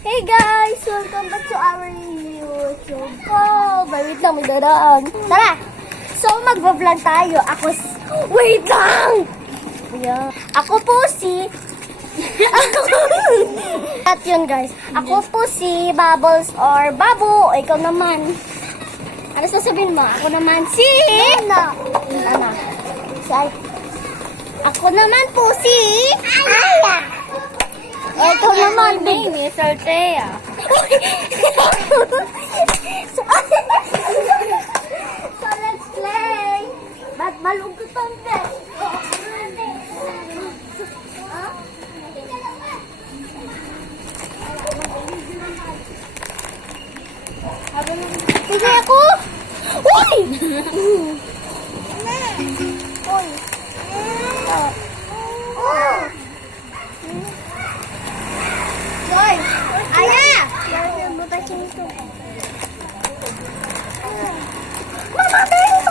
Hey guys! Welcome back to our YouTube. Oh, wait lang, may daraan. Tara! So, magbablog tayo. Wait lang! Yeah. Ako po si... At yun guys. Ako po si Bubbles or Babu. O, ikaw naman. Ano sasabihin mo? Ako naman si... Nana. Ako naman po si... Aya. Ito naman, name is Althea. So, let's play. Ba't malungkot ang dress? Sige ako! Uy! Uy! Hoy! Aya! Mama, tayo ito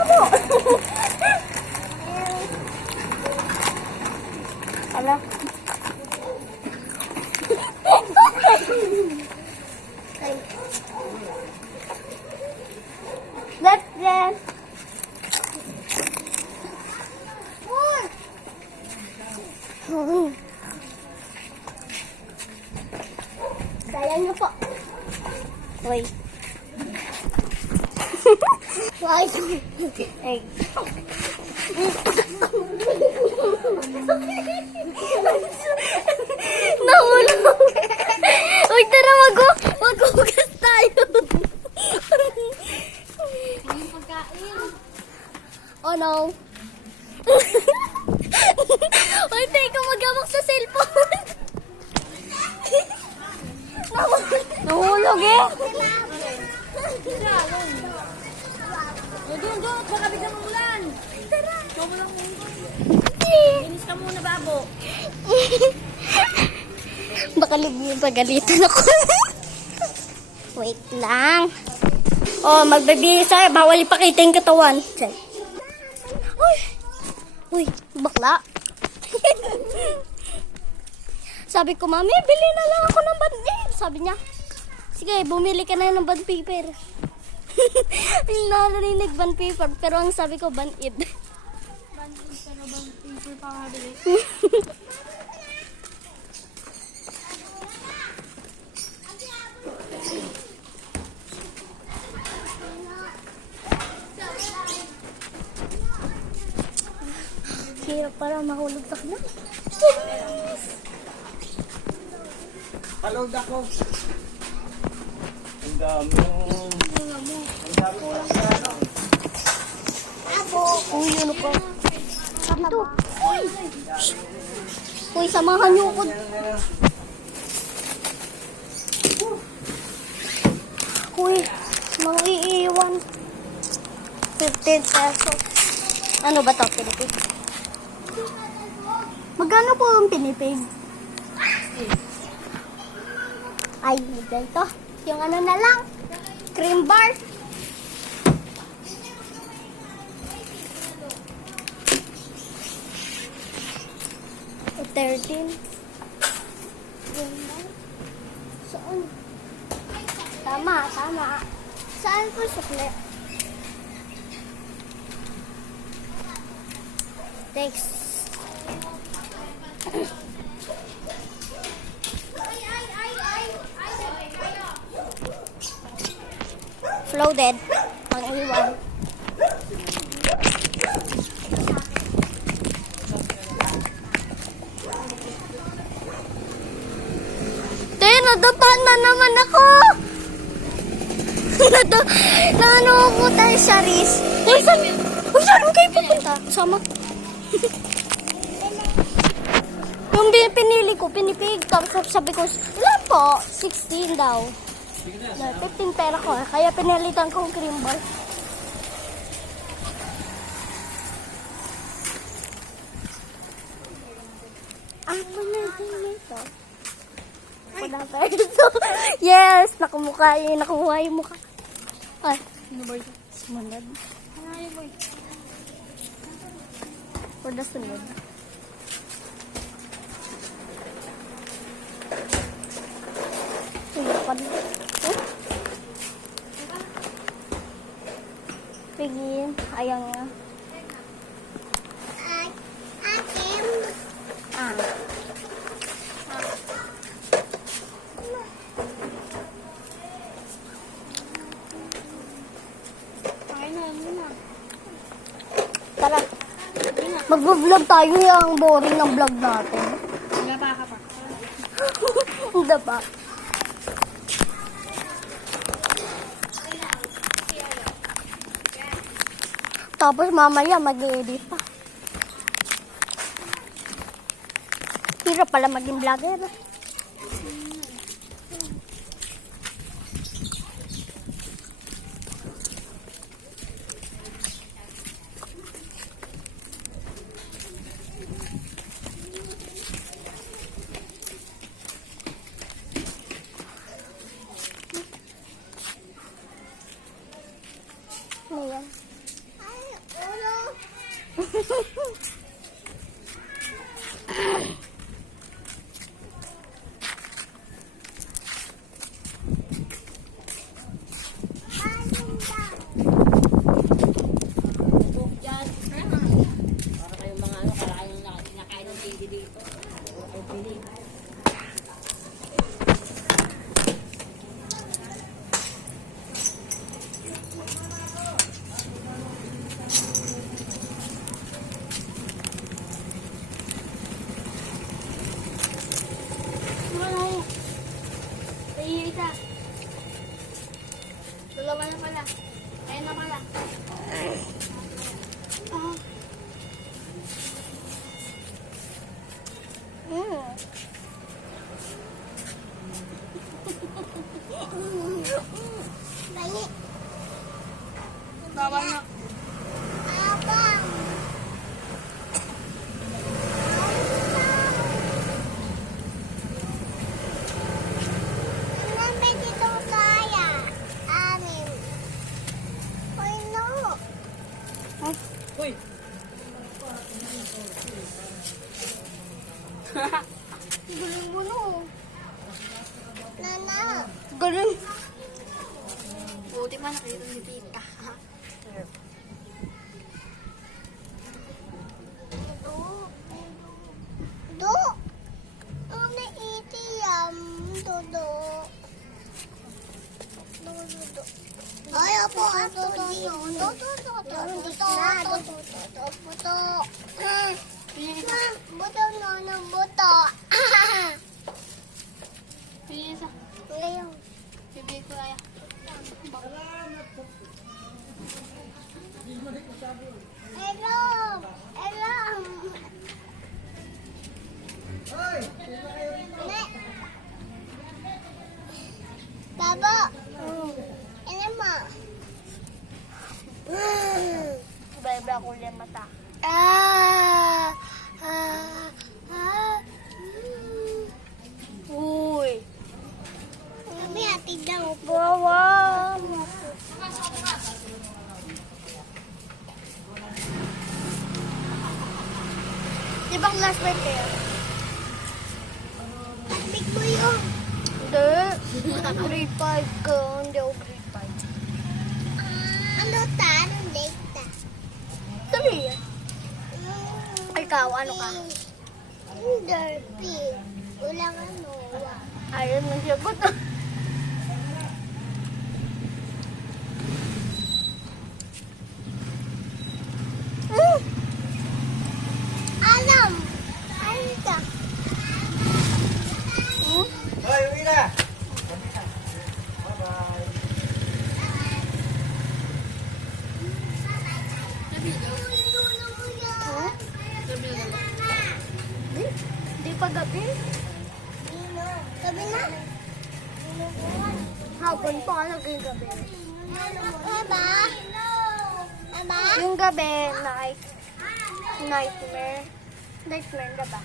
mo! Ala? Let's dance! Sayang niyo po. Uy. Why? Hey. Nahulog. Uy, tara maghugas tayo. Oh no. Uy, teka, mag-amok sa cellphone. Nahulog eh. Doon, sa kabig ng ulan. Tara. Ikaw mo lang muna. Inis ka muna, Babo. Baka pagalitan ako. Wait lang. Oh, magbibisa. Bawal ipakita yung katawan. Uy, bakla. Sabi ko, Mami, bili na lang ako ng band aid. Sabi niya, sige, bumili ka na ng band paper. Narinig band paper, pero ang sabi ko, band aid. Band paper pa nga bili. Hirap para mahulog sa kanya. Palod ako. Ang dami. Uy, ano pa? Ito. Uy! Uy, samahan niyo ako. Uy, mangiiwan. 15 pesos. Ano ba ito, pinipig? Magkano po ang pinipig? Ay, ito. Yung ano na lang. Cream bar. O, 13. Cream bar. Saan? Tama. Saan po sukle? Thanks. Floated. Ang iwan. Nadapa na naman ako. Naano ako tayo sa Riz. Saan kayo pupunta? Sama. Yung pinili ko, pinipig. Tapos sabi ko, wala po, 16 daw. 15 pera ko. Kaya pinalitan ko ang cream bar. Ako na din ito. Wala pa ito. Yes! Nakuha yung mukha. Ay, Ano ba ito? sumunod. Ano ba ito? For the sunod. Uy, ka dito. Piggy, ayan nga. Ah. Kain na, muna. Tara. Mag-vlog tayo yung boring ng vlog natin. Gaba ka pa. Hindi pa. Tapos mamaya mag-edit pa. Hirap pala maging vlogger. Ano yan? Ano? Ay, isa. Dalawa na pala. Ayun na pala. Ah. Bawal na. Uy! Galing mo no. Nana. Galing. Buti pa nakita ni Tita. Do. Ano iti yam? Do. Ay, po ato do. Buto no buto. Pili isa. Ngayon. Bibig ko kaya. Hello. Hello. Ne. Baba. Ano mo? Iba-iba ako ulit mata. Uy. Kami hatid lang. Bawa. Di ba last night kayo? Big mo yun. Hindi. Grade 5 ka. Hindi ako grade 5. Ano ta? Anong date ta? Sabi yan. Ikaw, ano ka? Derpy. Ulang ano. Ayun, nagsagot. Alam. Ayun ka. Hoy, uwi na! Di pa gabi? Gabi na? Hapon pa ka naging gabi. Aba? Aba? Yung gabi, nightmare. Nightmare ka ba?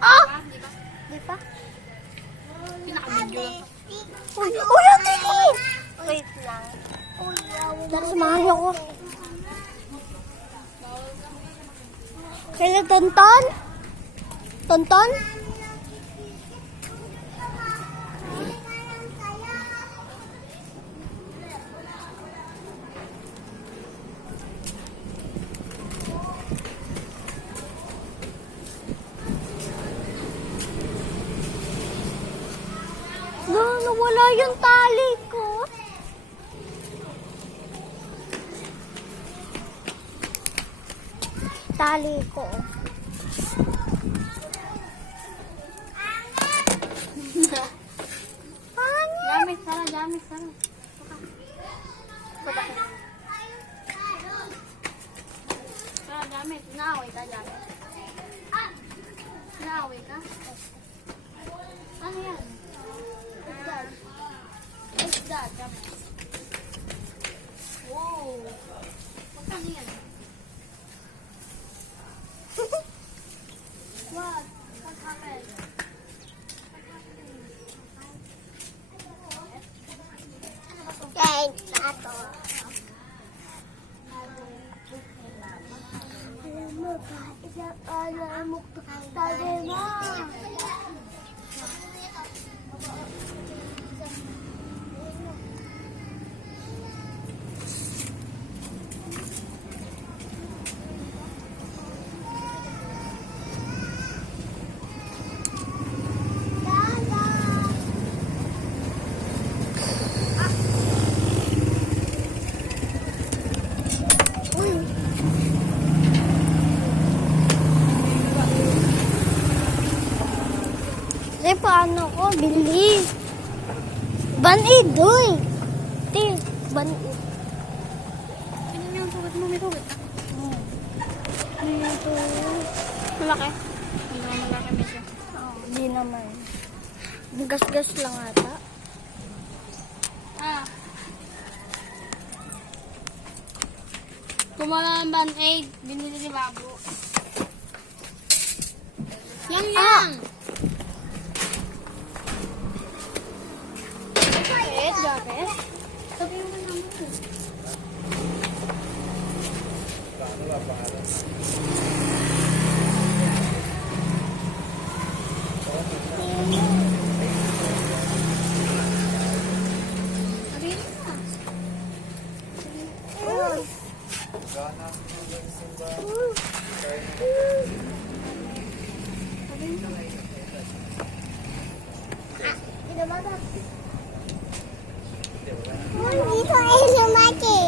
Ah! Di pa? Pinaka-video lang. Uy, uy, ang tiki! Wait lang. Tara, samahan niyo ko. Kailan Tonton? Tonton? Nawala yung tali ko. Tali ko. Gamit, Sarah, gamit, Sarah. Sarah, gamit. Naaway ka, gamit. Naaway ka? Ano yan? What's that? Gamit. Wow. Ano yan? What? What happened? Thanks, ato. Alam mo ba, isang alam mo tayo mo. Kasi paano ko? Bilis. Ban-id, doy. Ti, ban-id. Ano yung tugot mo? May tugot ka? Ano yung to? Malaki? Hindi naman malaki medyo. Hindi naman. Gas-gas lang ata. Ah. Kumala ng Band-Aid. Binili ni Babu. Yang! Jacket, jacket. Sabi mo na naman. Sabi mo na. Dito ay lumaki.